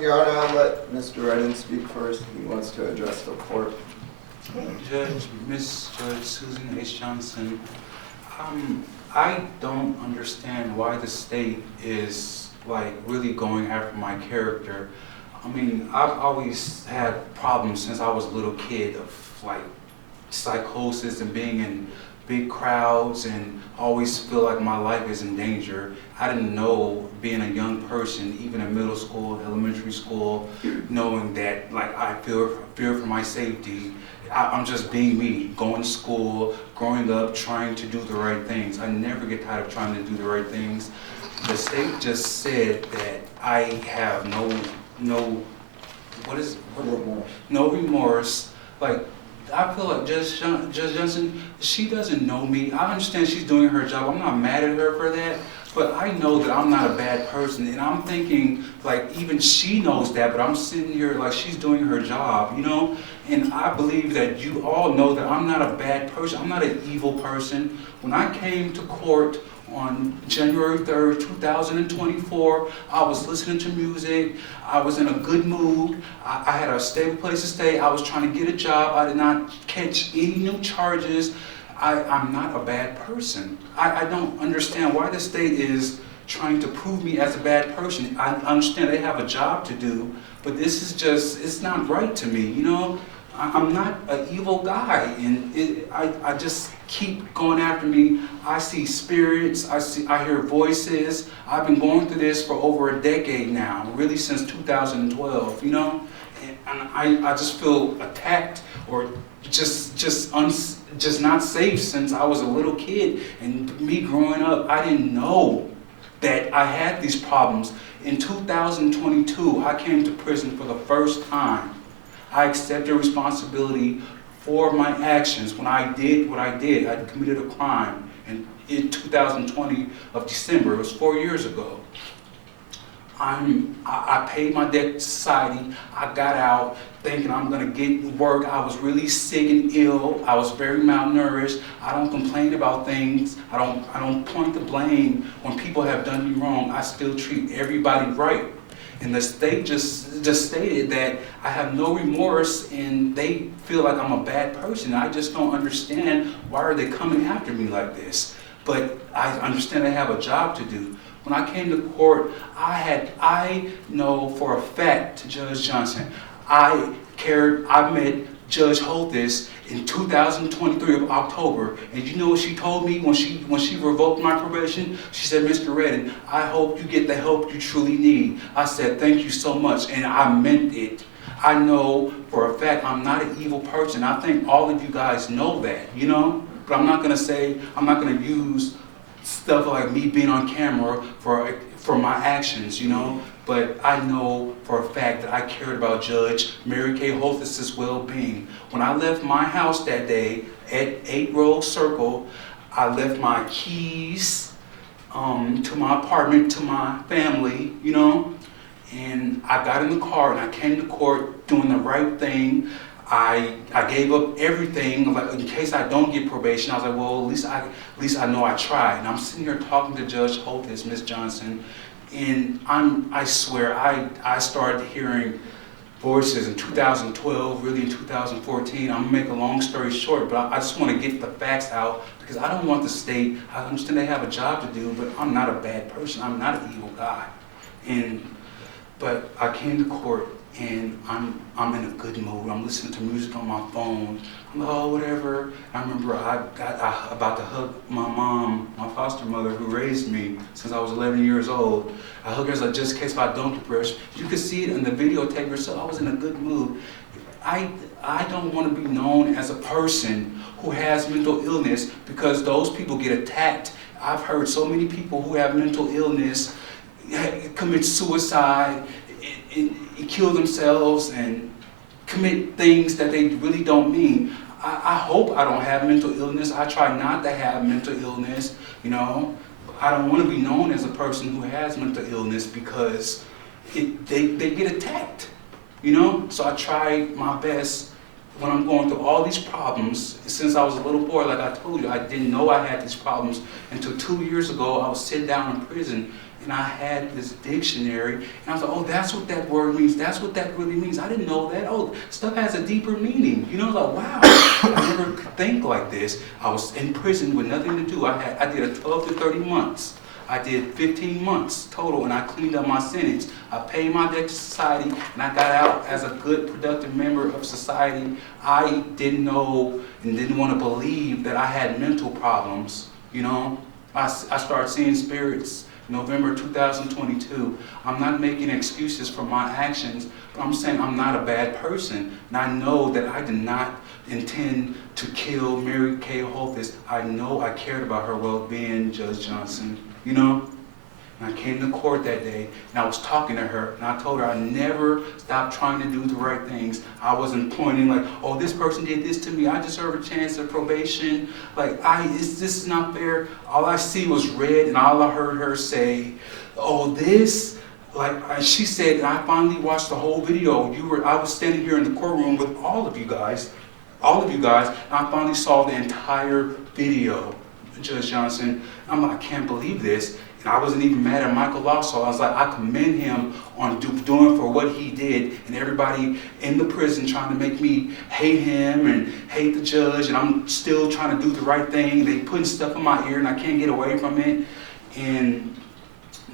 Your Honor, I'll let Mr. Redden speak first. He wants to address the court. Miss Judge Susan H. Johnson, I don't understand why the state is like really going after my character. I mean, I've always had problems since I was a little kid of like psychosis and being in big crowds and always feel like my life is in danger. I didn't know, being a young person, even in middle school, elementary school, knowing that like I fear for my safety. I'm just being me, going to school, growing up, trying to do the right things. I never get tired of trying to do the right things. The state just said that I have no remorse. Like, I feel like Judge Johnson, she doesn't know me. I understand she's doing her job. I'm not mad at her for that. But I know that I'm not a bad person. And I'm thinking, like, even she knows that, but I'm sitting here like she's doing her job, you know? And I believe that you all know that I'm not a bad person. I'm not an evil person. When I came to court on January 3rd, 2024, I was listening to music. I was in a good mood. I had a stable place to stay. I was trying to get a job. I did not catch any new charges. I'm not a bad person. I don't understand why the state is trying to prove me as a bad person. I understand they have a job to do, but this is just, it's not right to me, you know? I'm not an evil guy, and I just keep going after me. I see spirits, I hear voices. I've been going through this for over a decade now, really since 2012, you know? And I just feel attacked or just not safe since I was a little kid. And me growing up, I didn't know that I had these problems. In 2022, I came to prison for the first time. I accepted responsibility for my actions. When I did what I did, I committed a crime in 2020 of December. It was 4 years ago. I paid my debt to society. I got out thinking I'm gonna get work. I was really sick and ill. I was very malnourished. I don't complain about things. I don't point the blame when people have done me wrong. I still treat everybody right. And the state just stated that I have no remorse and they feel like I'm a bad person. I just don't understand why are they coming after me like this. But I understand they have a job to do. When I came to court, I know for a fact, Judge Johnson, I met Judge Holthus in 2023 of October, and you know what she told me when she revoked my probation? She said, Mr. Redden, I hope you get the help you truly need. I said, thank you so much, and I meant it. I know for a fact I'm not an evil person. I think all of you guys know that, you know? But I'm not gonna use stuff like me being on camera for my actions, you know? But I know for a fact that I cared about Judge Mary Kay Holthus' well-being. When I left my house that day at 8 Road Circle, I left my keys to my apartment, to my family, you know? And I got in the car and I came to court doing the right thing. I gave up everything, like, in case I don't get probation. I was like, well, at least I know I tried. And I'm sitting here talking to Judge Holthus, Ms. Johnson, and I swear, I started hearing voices in 2012, really in 2014. I'm gonna make a long story short, but I just want to get the facts out because I don't want the state, I understand they have a job to do, but I'm not a bad person. I'm not an evil guy. But I came to court and I'm in a good mood. I'm listening to music on my phone. I'm like, oh, whatever. I remember I about to hug my mom, my foster mother who raised me since I was 11 years old. I hugged her like, just in case if I don't get depressed. You could see it in the videotape yourself. I was in a good mood. I don't want to be known as a person who has mental illness because those people get attacked. I've heard so many people who have mental illness commit suicide and kill themselves and commit things that they really don't mean. I hope I don't have mental illness. I try not to have mental illness, you know. I don't want to be known as a person who has mental illness because they get attacked, you know. So I try my best when I'm going through all these problems. Since I was a little boy, like I told you, I didn't know I had these problems until 2 years ago. I was sitting down in prison and I had this dictionary, and I was like, oh, that's what that word means. That's what that really means. I didn't know that. Oh, stuff has a deeper meaning. You know, like, wow, I never could think like this. I was in prison with nothing to do. I did a 12 to 30 months. I did 15 months total, and I cleaned up my sentence. I paid my debt to society, and I got out as a good, productive member of society. I didn't know and didn't want to believe that I had mental problems, you know. I started seeing spirits November 2022. I'm not making excuses for my actions, but I'm saying I'm not a bad person. And I know that I did not intend to kill Mary Kay Holthus. I know I cared about her well-being, Judge Johnson. You know, and I came to court that day, and I was talking to her, and I told her I never stopped trying to do the right things. I wasn't pointing like, oh, this person did this to me. I deserve a chance of probation. Like, this is not fair. All I see was red, and all I heard her say, oh, this, like, she said, and I finally watched the whole video. I was standing here in the courtroom with all of you guys, and I finally saw the entire video. Judge Johnson, I'm like, I can't believe this. And I wasn't even mad at Michael Lawson. I was like, I commend him on doing for what he did, and everybody in the prison trying to make me hate him and hate the judge, and I'm still trying to do the right thing. They putting stuff in my ear, and I can't get away from it.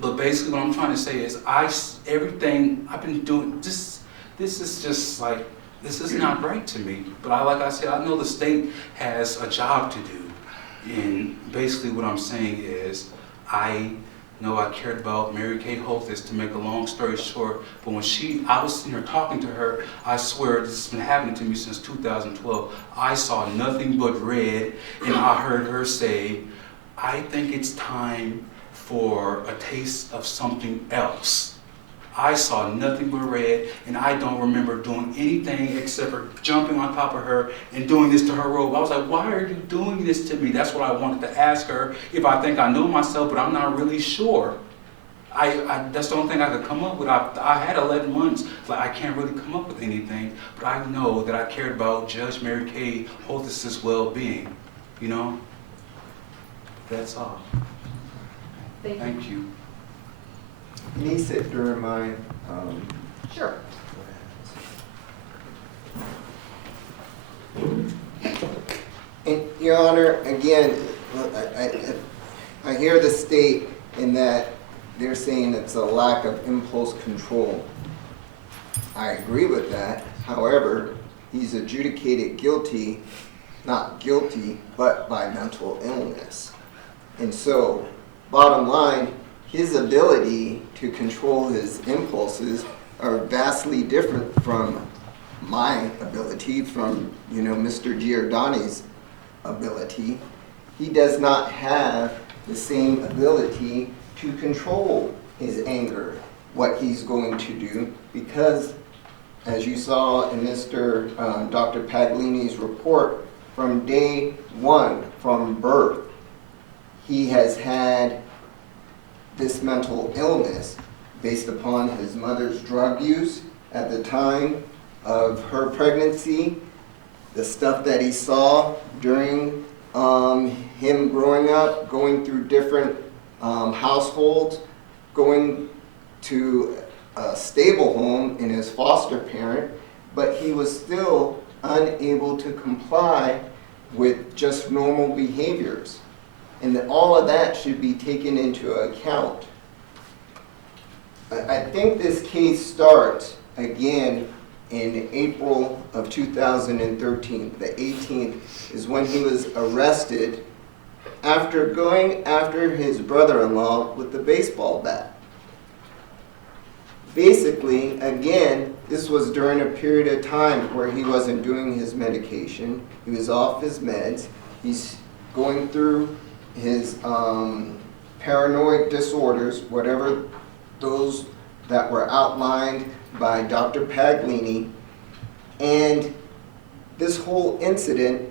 But basically what I'm trying to say is, everything I've been doing, this is just like, this is not right to me. But like I said, I know the state has a job to do. And basically what I'm saying is, I know I cared about Mary Kay Holthus, to make a long story short, but when I was sitting here talking to her, I swear this has been happening to me since 2012. I saw nothing but red, and I heard her say, I think it's time for a taste of something else. I saw nothing but red, and I don't remember doing anything except for jumping on top of her and doing this to her robe. I was like, why are you doing this to me? That's what I wanted to ask her, if I think I know myself, but I'm not really sure. That's the only thing I could come up with. I had 11 months, but I can't really come up with anything, but I know that I cared about Judge Mary Kay Holthus' well-being, you know? That's all. Thank you. Can you sit during my, Sure. And, Your Honor, again, I hear the state in that they're saying it's a lack of impulse control. I agree with that. However, he's adjudicated guilty, not guilty, but by mental illness. And so, bottom line, his ability to control his impulses are vastly different from my ability, from, Mr. Giordani's ability. He does not have the same ability to control his anger, what he's going to do, because, as you saw in Dr. Paglini's report, from day one, from birth, he has had this mental illness based upon his mother's drug use at the time of her pregnancy, the stuff that he saw during him growing up, going through different households, going to a stable home in his foster parent, but he was still unable to comply with just normal behaviors. And that all of that should be taken into account. I think this case starts again in April of 2013. The 18th is when he was arrested after going after his brother-in-law with the baseball bat. Basically, again, this was during a period of time where he wasn't doing his medication. He was off his meds. He's going through his paranoid disorders, whatever those that were outlined by Dr. Paglini. And this whole incident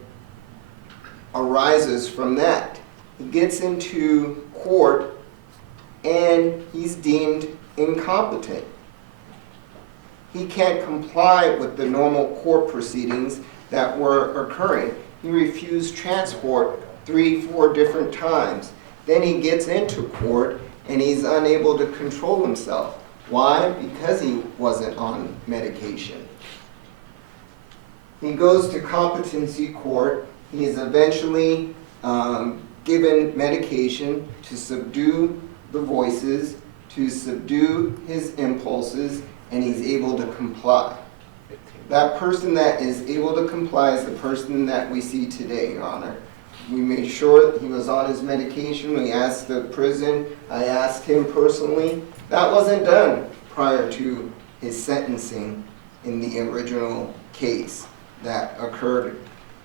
arises from that. He gets into court and he's deemed incompetent. He can't comply with the normal court proceedings that were occurring. He refused transport 3-4 different times. Then he gets into court and he's unable to control himself. Why? Because he wasn't on medication. He goes to competency court. He is eventually given medication to subdue the voices, to subdue his impulses, and he's able to comply. That person that is able to comply is the person that we see today, Your Honor. We made sure he was on his medication. We asked the prison. I asked him personally. That wasn't done prior to his sentencing in the original case that occurred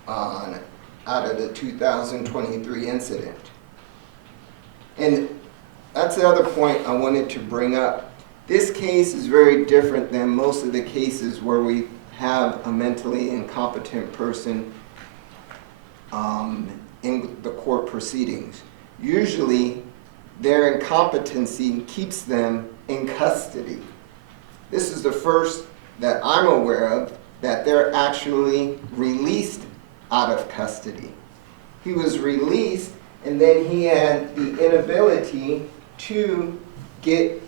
out of the 2023 incident. And that's the other point I wanted to bring up. This case is very different than most of the cases where we have a mentally incompetent person in the court proceedings. Usually, their incompetency keeps them in custody. This is the first that I'm aware of that they're actually released out of custody. He was released, and then he had the inability to get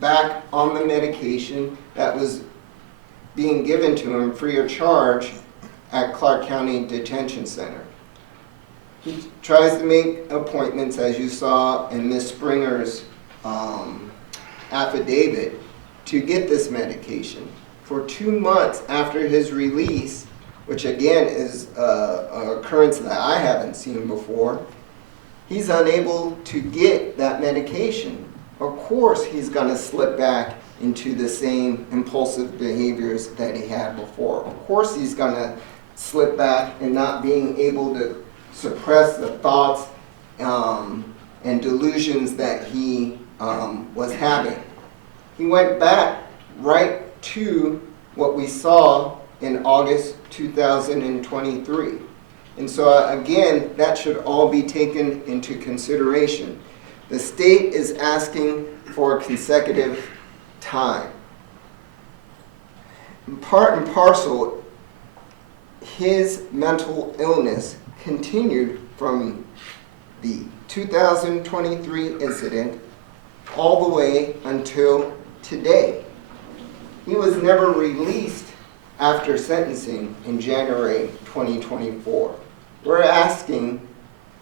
back on the medication that was being given to him free of charge at Clark County Detention Center. He tries to make appointments, as you saw in Ms. Springer's affidavit, to get this medication. For 2 months after his release, which again is an occurrence that I haven't seen before, he's unable to get that medication. Of course, he's going to slip back into the same impulsive behaviors that he had before. Of course, he's going to slip back and not being able to suppress the thoughts and delusions that he was having. He went back right to what we saw in August 2023. And so again, that should all be taken into consideration. The state is asking for consecutive time. Part and parcel, his mental illness continued from the 2023 incident all the way until today. He was never released after sentencing in January 2024. We're asking,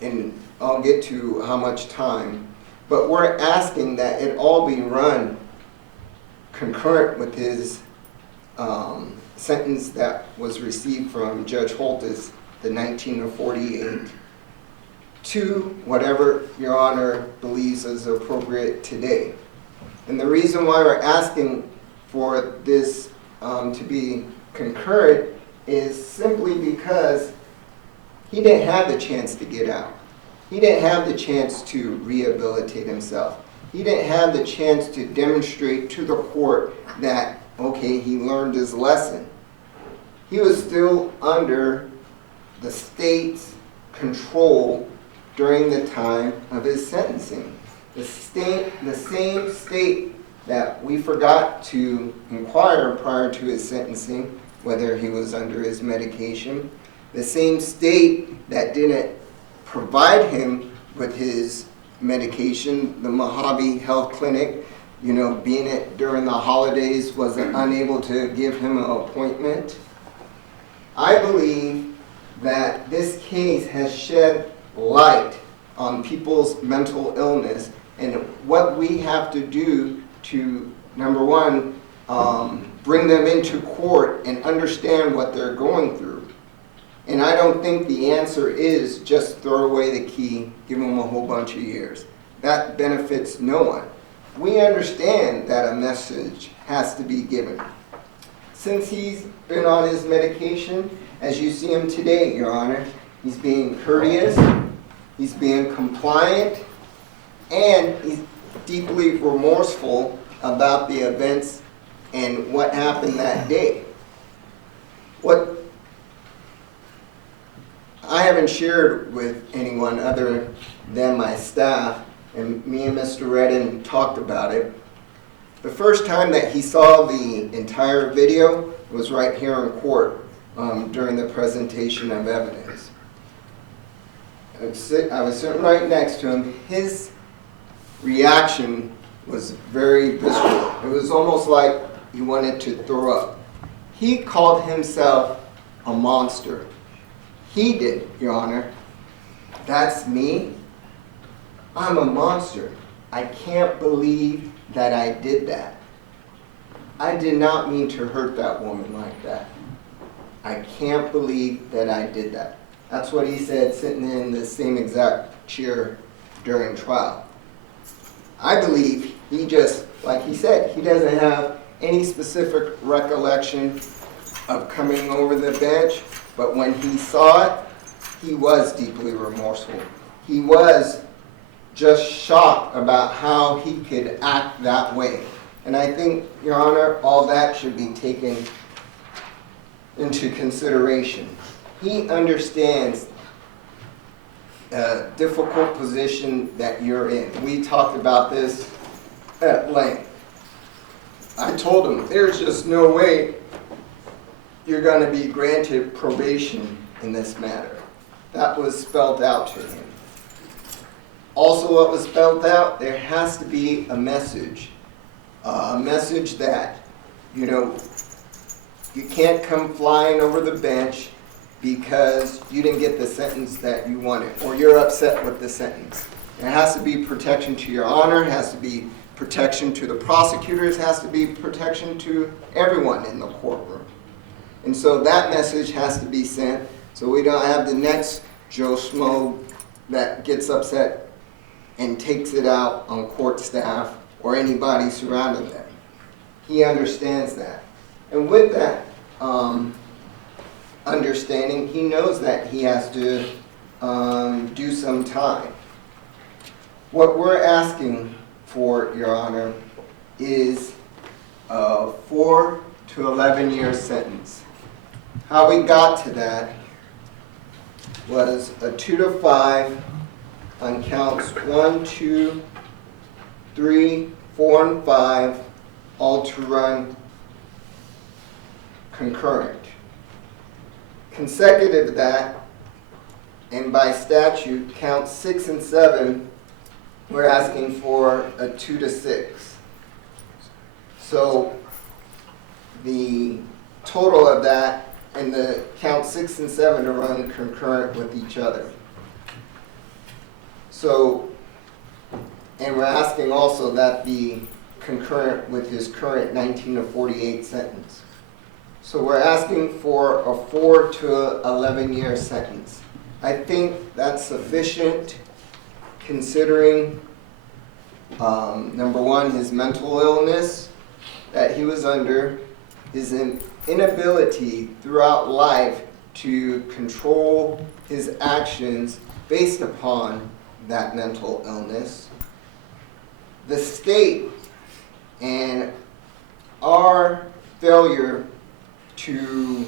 and I'll get to how much time, but we're asking that it all be run concurrent with his sentence that was received from Judge Holthus, the 1948, to whatever Your Honor believes is appropriate today. And the reason why we're asking for this to be concurrent is simply because he didn't have the chance to get out. He didn't have the chance to rehabilitate himself. He didn't have the chance to demonstrate to the court that, okay, he learned his lesson. He was still under the state's control during the time of his sentencing. The same state that we forgot to inquire prior to his sentencing whether he was under his medication, the same state that didn't provide him with his medication, the Mojave Health Clinic, being it during the holidays, was unable to give him an appointment. I believe that this case has shed light on people's mental illness and what we have to do to, number one, bring them into court and understand what they're going through. And I don't think the answer is just throw away the key, give them a whole bunch of years. That benefits no one. We understand that a message has to be given. Since he's been on his medication, as you see him today, Your Honor, he's being courteous, he's being compliant, and he's deeply remorseful about the events and what happened that day. What I haven't shared with anyone other than my staff, and me and Mr. Redden talked about it. The first time that he saw the entire video was right here in court during the presentation of evidence. I was sitting right next to him. His reaction was very visceral. It was almost like he wanted to throw up. He called himself a monster. He did, Your Honor. That's me. I'm a monster. I can't believe that I did that. I did not mean to hurt that woman like that. I can't believe that I did that. That's what he said sitting in the same exact chair during trial. I believe he just, like he said, he doesn't have any specific recollection of coming over the bench, but when he saw it, he was deeply remorseful. He was just shocked about how he could act that way. And I think, Your Honor, all that should be taken into consideration. He understands a difficult position that you're in. We talked about this at length. I told him, there's just no way you're going to be granted probation in this matter. That was spelled out to him. Also, what was spelled out, there has to be a message that, you can't come flying over the bench because you didn't get the sentence that you wanted, or you're upset with the sentence. There has to be protection to your honor, has to be protection to the prosecutors, has to be protection to everyone in the courtroom. And so that message has to be sent so we don't have the next Joe Schmo that gets upset and takes it out on court staff or anybody surrounding them. He understands that. And with that understanding, he knows that he has to do some time. What we're asking for, Your Honor, is a 4 to 11 year sentence. How we got to that was a 2 to 5 on counts 1, 2, 3, 4, and 5, all to run concurrent. Consecutive to that, and by statute, counts 6 and 7, we're asking for a 2 to 6. So the total of that and the count 6 and 7 are run concurrent with each other. So, and we're asking also that be concurrent with his current 19 to 48 sentence. So we're asking for a 4 to 11 year sentence. I think that's sufficient considering, number one, his mental illness that he was under, his inability throughout life to control his actions based upon that mental illness. The state and our failure to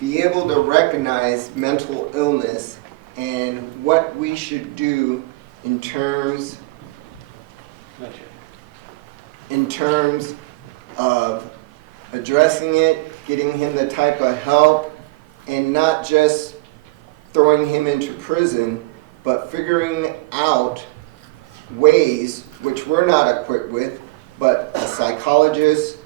be able to recognize mental illness and what we should do in terms of addressing it, getting him the type of help, and not just throwing him into prison, but figuring out ways, which we're not equipped with, but a psychologist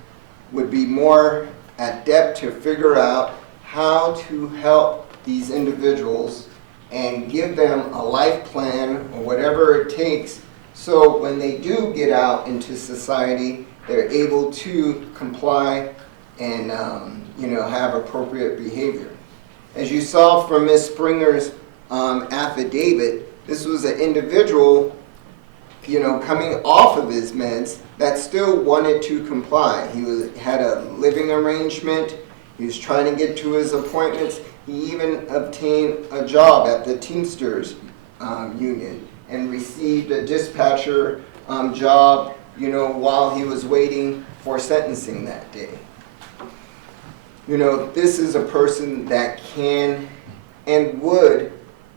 would be more adept to figure out how to help these individuals and give them a life plan or whatever it takes so when they do get out into society, they're able to comply and have appropriate behavior. As you saw from Ms. Springer's affidavit, this was an individual coming off of his meds that still wanted to comply. He had a living arrangement. He was trying to get to his appointments. He even obtained a job at the Teamsters union and received a dispatcher job, while he was waiting for sentencing that day. This is a person that can and would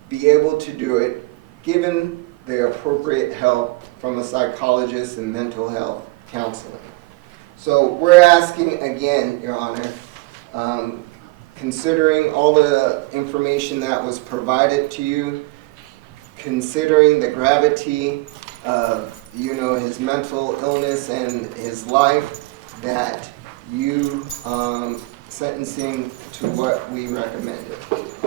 be able to do it given the appropriate help from a psychologist and mental health counseling. So we're asking again, Your Honor, considering all the information that was provided to you, considering the gravity you know, his mental illness and his life, that you sentencing to what we recommended.